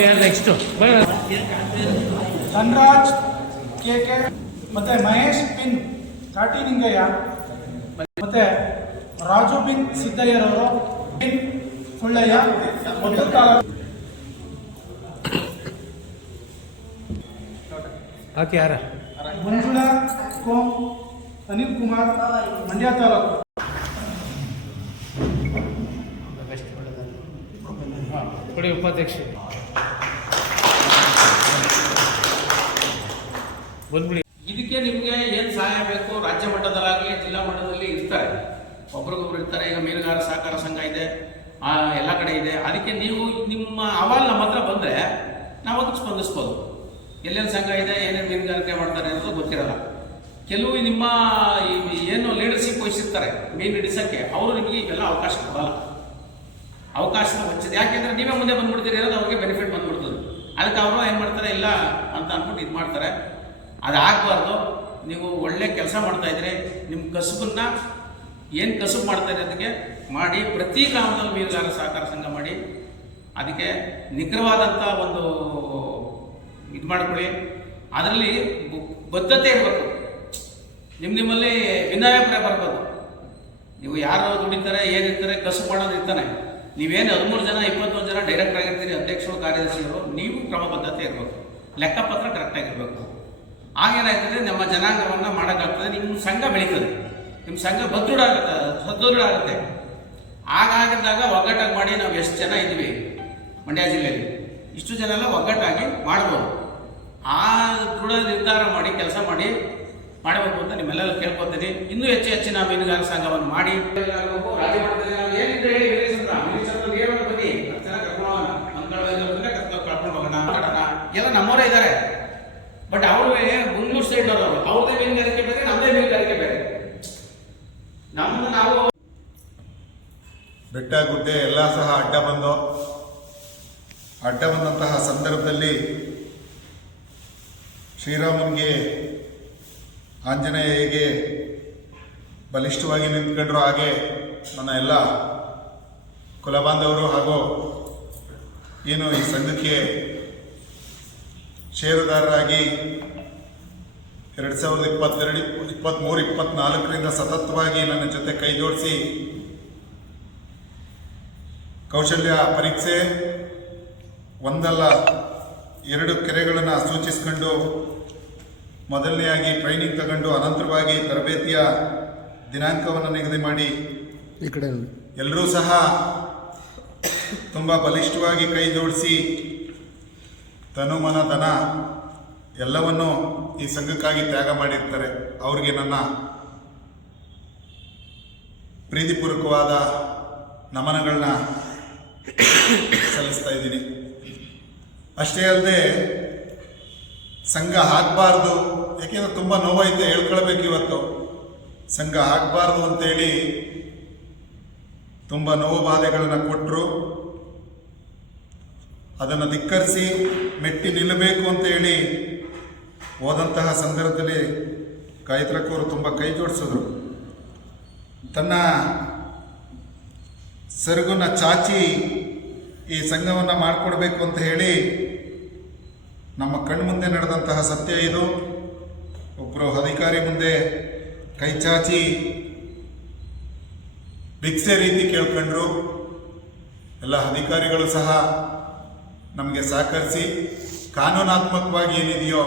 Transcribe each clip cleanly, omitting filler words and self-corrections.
ಬನ್ನಿ next Dhanraj KK ಮತ್ತು Mahesh pin ಕಾಟಿನಿಂಗಯ್ಯ ಮತ್ತು ರಾಜು ಬಿನ್ ಸಿದ್ದಯ್ಯರವರು ಬಿನ್ ಸುಳ್ಳಯ್ಯ ಒಂದು ಓಕೆ ಯಾರ ಮಂಜುಳಾ ಕೋಂ ಅನಿಲ್ ಕುಮಾರ್ ಮಂಡ್ಯ ತಾಲೂಕು. ಕೊಡಿ ಉಪಾಧ್ಯಕ್ಷ ಬಂದ್ಬಿಡಿ. ಇದಕ್ಕೆ ನಿಮಗೆ ಏನು ಸಹಾಯ ಬೇಕು ರಾಜ್ಯ ಮಟ್ಟದಲ್ಲಾಗಲಿ ಜಿಲ್ಲಾ ಮಟ್ಟದಲ್ಲಿ ಇರ್ತಾರೆ, ಒಬ್ರಿಗೊಬ್ರು ಇರ್ತಾರೆ. ಈಗ ಮೀನುಗಾರ ಸಹಕಾರ ಸಂಘ ಇದೆ, ಎಲ್ಲ ಕಡೆ ಇದೆ. ಅದಕ್ಕೆ ನೀವು ನಿಮ್ಮ ಅಹವಾಲು ನಮ್ಮ ಹತ್ರ ಬಂದರೆ ನಾವು ಅದಕ್ಕೆ ಸ್ಪಂದಿಸ್ಬೋದು. ಎಲ್ಲೆಲ್ಲಿ ಸಂಘ ಇದೆ, ಏನೇನು ಮೀನುಗಾರಿಕೆ ಮಾಡ್ತಾರೆ ಅನ್ನೋದು ಗೊತ್ತಿರಲ್ಲ. ಕೆಲವು ನಿಮ್ಮ ಏನು ಲೀಡರ್ಶಿಪ್ ವಹಿಸಿರ್ತಾರೆ ಮೀನು ಹಿಡಿಸೋಕ್ಕೆ, ಅವರು ನಿಮಗೆ ಇವೆಲ್ಲ ಅವಕಾಶ ಕೊಡಲ್ಲ. ಅವಕಾಶ ಹೊಂಚಿದೆ ಯಾಕೆಂದರೆ ನೀವೇ ಮುಂದೆ ಬಂದ್ಬಿಡ್ತೀರಿ ಅನ್ನೋದು ಅವ್ರಿಗೆ ಬೆನಿಫಿಟ್ ಬಂದ್ಬಿಡ್ತದೆ. ಅದಕ್ಕೆ ಅವರು ಏನು ಮಾಡ್ತಾರೆ ಇಲ್ಲ ಅಂತ ಅಂದ್ಬಿಟ್ಟು ಇದು ಮಾಡ್ತಾರೆ. ಅದಾಗಬಾರ್ದು. ನೀವು ಒಳ್ಳೆ ಕೆಲಸ ಮಾಡ್ತಾಯಿದ್ರಿ, ನಿಮ್ಮ ಕಸುಬನ್ನು ಏನು ಕಸುಬು ಮಾಡ್ತಾ ಇರೋದಕ್ಕೆ ಮಾಡಿ ಪ್ರತಿ ಗ್ರಾಮದಲ್ಲಿ ಮೀನುಗಾರ ಸಹಕಾರ ಸಂಘ ಮಾಡಿ ಅದಕ್ಕೆ ನಿಖರವಾದಂಥ ಒಂದು ಇದು ಮಾಡ್ಕೊಳ್ಳಿ. ಅದರಲ್ಲಿ ಬದ್ಧತೆ ಇರಬೇಕು. ನಿಮ್ಮಲ್ಲಿ ಭಿನ್ನಾಭಿಪ್ರಾಯ ಬರ್ಬೋದು. ನೀವು ಯಾರು ದುಡಿತಾರೆ ಏನಿರ್ತಾರೆ ಕಸುಬು ಮಾಡೋದು ಇರ್ತಾನೆ. ನೀವೇನು 13 ಜನ 21 ಜನ ಡೈರೆಕ್ಟ್ ಆಗಿರ್ತೀರಿ, ಅಧ್ಯಕ್ಷರು ಕಾರ್ಯದರ್ಶಿಗಳು, ನೀವು ಕ್ರಮಬದ್ಧತೆ ಇರಬೇಕು, ಲೆಕ್ಕಪತ್ರ ಕರೆಕ್ಟಾಗಿರಬೇಕು. ಆಗೇನಾಗ್ತದೆ, ನಮ್ಮ ಜನಾಂಗವನ್ನು ಮಾಡೋಕ್ಕಾಗ್ತದೆ, ನಿಮ್ಮ ಸಂಘ ಬೆಳೀತದೆ, ನಿಮ್ಮ ಸಂಘ ಸದೃಢ ಆಗುತ್ತೆ. ಹಾಗಾಗಿದ್ದಾಗ ಒಗ್ಗಟ್ಟಾಗಿ ಮಾಡಿ ನಾವು ಎಷ್ಟು ಜನ ಇದ್ವಿ ಮಂಡ್ಯ ಜಿಲ್ಲೆಯಲ್ಲಿ, ಇಷ್ಟು ಜನ ಎಲ್ಲ ಒಗ್ಗಟ್ಟಾಗಿ ಮಾಡ್ಬೋದು. ಆ ದೃಢ ನಿರ್ಧಾರ ಮಾಡಿ ಕೆಲಸ ಮಾಡಬೇಕು ಅಂತ ನಿಮ್ಮೆಲ್ಲ ಕೇಳ್ಕೊತೀನಿ. ಇನ್ನೂ ಹೆಚ್ಚಿನ ಮೀನುಗಾರ ಸಂಘವನ್ನು ಮಾಡಿ ರಾಜ್ಯ ಮಟ್ಟದಲ್ಲಿ ನಾವು ಏನಿದ್ರೆ ಹೇಳಿ ಬನ್ನಿ ಕರ್ಕೊಂಡು ಹೋಗೋಣ ಎಲ್ಲ ನಮ್ಮವರೇ ಇದ್ದಾರೆ. ಬಟ್ ಅವ್ರಿಗೆ ಮುನ್ನೂರು ಸೈಡ್ನವರು ಅವ್ರದ್ದೇ ಮೀನುಗಾರಿಕೆ ಬೇರೆ, ನಮ್ಮದೇ ಮೀನುಗಾರಿಕೆ ಬೇರೆ. ನಮ್ಮದು ನಾವು ಬೆಟ್ಟ ಗುಡ್ಡೆ ಎಲ್ಲ ಸಹ ಅಡ್ಡ ಬಂದಂತಹ ಸಂದರ್ಭದಲ್ಲಿ ಶ್ರೀರಾಮನಿಗೆ ಆಂಜನೇಯ ಹೇಗೆ ಬಲಿಷ್ಠವಾಗಿ ನಿಂತ್ಕೊಂಡ್ರು, ಹಾಗೆ ನನ್ನ ಎಲ್ಲ ಕುಲಬಾಂಧವರು ಹಾಗೂ ಏನು ಈ ಸಂಘಕ್ಕೆ ಷೇರುದಾರರಾಗಿ 2022, 23, 24ರಿಂದ ಸತತವಾಗಿ ನನ್ನ ಜೊತೆ ಕೈ ಜೋಡಿಸಿ ಕೌಶಲ್ಯ ಪರೀಕ್ಷೆ ಒಂದಲ್ಲ 2 ಕೆರೆಗಳನ್ನು ಸೂಚಿಸಿಕೊಂಡು ಮೊದಲನೆಯಾಗಿ ಟ್ರೈನಿಂಗ್ ತಗೊಂಡು ಅನಂತರವಾಗಿ ತರಬೇತಿಯ ದಿನಾಂಕವನ್ನು ನಿಗದಿ ಮಾಡಿ ಎಲ್ಲರೂ ಸಹ ತುಂಬ ಬಲಿಷ್ಠವಾಗಿ ಕೈ ಜೋಡಿಸಿ ತನು ಮನ ಧನ ಎಲ್ಲವನ್ನೂ ಈ ಸಂಘಕ್ಕಾಗಿ ತ್ಯಾಗ ಮಾಡಿರ್ತಾರೆ. ಅವರಿಗೆ ನನ್ನ ಪ್ರೀತಿಪೂರ್ವಕವಾದ ನಮನಗಳನ್ನ ಸಲ್ಲಿಸ್ತಾ ಇದ್ದೀನಿ. ಅಷ್ಟೇ ಅಲ್ಲದೆ ಸಂಘ ಆಗಬಾರ್ದು, ಏಕೆಂದರೆ ತುಂಬ ನೋವಾಯಿತು ಹೇಳ್ಕೊಳ್ಬೇಕು. ಇವತ್ತು ಸಂಘ ಆಗಬಾರ್ದು ಅಂತೇಳಿ ತುಂಬ ನೋವು ಬಾಧೆಗಳನ್ನು ಕೊಟ್ಟರು. ಅದನ್ನು ಧಿಕ್ಕರಿಸಿ ಮೆಟ್ಟಿ ನಿಲ್ಲಬೇಕು ಅಂತೇಳಿ ಹೋದಂತಹ ಸಂದರ್ಭದಲ್ಲಿ ಗಾಯತ್ರಕ್ಕವರು ತುಂಬ ಕೈ ಜೋಡಿಸಿದ್ರು. ತನ್ನ ಸೆರಗನ್ನು ಚಾಚಿ ಈ ಸಂಘವನ್ನು ಮಾಡಿಕೊಡ್ಬೇಕು ಅಂತ ಹೇಳಿ ನಮ್ಮ ಕಣ್ಮುಂದೆ ನಡೆದಂತಹ ಸತ್ಯ ಇದು. ಒಬ್ಬರು ಅಧಿಕಾರಿ ಮುಂದೆ ಕೈ ಚಾಚಿ ಭಿಕ್ಷೆ ರೀತಿ ಕೇಳ್ಕೊಂಡ್ರು. ಎಲ್ಲ ಅಧಿಕಾರಿಗಳು ಸಹ ನಮಗೆ ಸಹಕರಿಸಿ ಕಾನೂನಾತ್ಮಕವಾಗಿ ಏನಿದೆಯೋ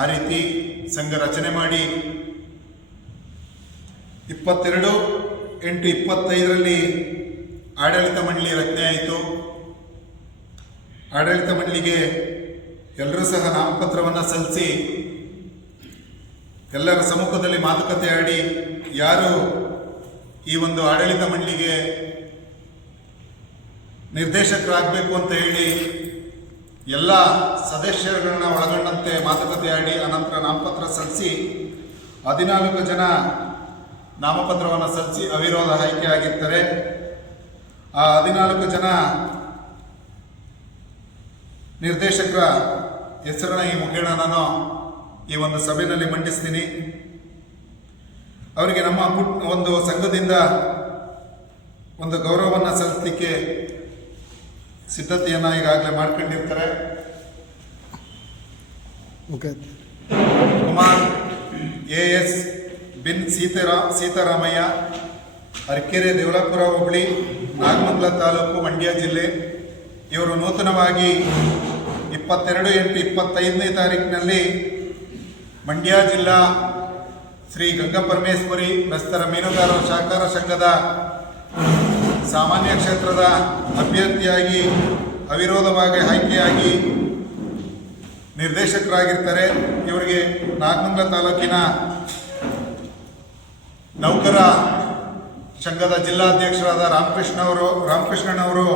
ಆ ರೀತಿ ಸಂಘ ರಚನೆ ಮಾಡಿ 22/8/25ರಲ್ಲಿ ಆಡಳಿತ ಮಂಡಳಿ ರಚನೆ ಆಯಿತು. ಆಡಳಿತ ಮಂಡಳಿಗೆ ಎಲ್ಲರೂ ಸಹ ನಾಮಪತ್ರವನ್ನು ಸಲ್ಲಿಸಿ ಎಲ್ಲರ ಸಮ್ಮುಖದಲ್ಲಿ ಮಾತುಕತೆ ಆಡಿ ಯಾರು ಈ ಒಂದು ಆಡಳಿತ ಮಂಡಳಿಗೆ ನಿರ್ದೇಶಕರಾಗಬೇಕು ಅಂತ ಹೇಳಿ ಎಲ್ಲ ಸದಸ್ಯರುಗಳನ್ನ ಒಳಗೊಂಡಂತೆ ಮಾತುಕತೆ ಆಡಿ ಅನಂತರ ನಾಮಪತ್ರ ಸಲ್ಲಿಸಿ 14 ಜನ ನಾಮಪತ್ರವನ್ನು ಸಲ್ಲಿಸಿ ಅವಿರೋಧ ಆಯ್ಕೆ ಆಗಿರ್ತಾರೆ. ಆ 14 ಜನ ನಿರ್ದೇಶಕರ ಹೆಸರನ್ನ ಈ ಮುಖೇಣ ನಾನು ಈ ಒಂದು ಸಭೆಯಲ್ಲಿ ಮಂಡಿಸ್ತೀನಿ. ಅವರಿಗೆ ನಮ್ಮ ಒಂದು ಸಂಘದಿಂದ ಒಂದು ಗೌರವವನ್ನು ಸಲ್ಲಿಸಲಿಕ್ಕೆ ಸಿದ್ಧತೆಯನ್ನು ಈಗಾಗಲೇ ಮಾಡ್ಕೊಂಡಿರ್ತಾರೆ. ಕುಮಾರ್ AS ಬಿನ್ ಸೀತಾರಾಮಯ್ಯ, ಅರಕೆರೆ ದೇವಲಾಪುರ ಹೋಬಳಿ, ನಾಗಮಂಗಲ ತಾಲೂಕು, ಮಂಡ್ಯ ಜಿಲ್ಲೆ. ಇವರು ನೂತನವಾಗಿ 22/8/25ನೇ ತಾರೀಕಿನಲ್ಲಿ ಮಂಡ್ಯ ಜಿಲ್ಲಾ ಶ್ರೀ ಗಂಗಾಪರಮೇಶ್ವರಿ ಬೆಸ್ತರ ಮೀನುಗಾರರ ಸಹಕಾರ ಸಂಘದ ಸಾಮಾನ್ಯ ಕ್ಷೇತ್ರದ ಅಭ್ಯರ್ಥಿಯಾಗಿ ಅವಿರೋಧವಾಗಿ ಆಯ್ಕೆಯಾಗಿ ನಿರ್ದೇಶಕರಾಗಿರ್ತಾರೆ. ಇವರಿಗೆ ನಾಗಮಂಗಲ ತಾಲೂಕಿನ ನೌಕರ ಸಂಘದ ಜಿಲ್ಲಾಧ್ಯಕ್ಷರಾದ ರಾಮಕೃಷ್ಣನವರು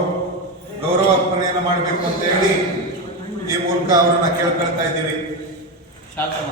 ಗೌರವಾರ್ಪಣೆಯನ್ನು ಮಾಡಬೇಕು ಅಂತ ಹೇಳಿ ಈ ಮೂಲಕ ಅವರನ್ನು ಕೇಳ್ಕೊಳ್ತಾ ಇದ್ದೀವಿ. ಶಾಸಕ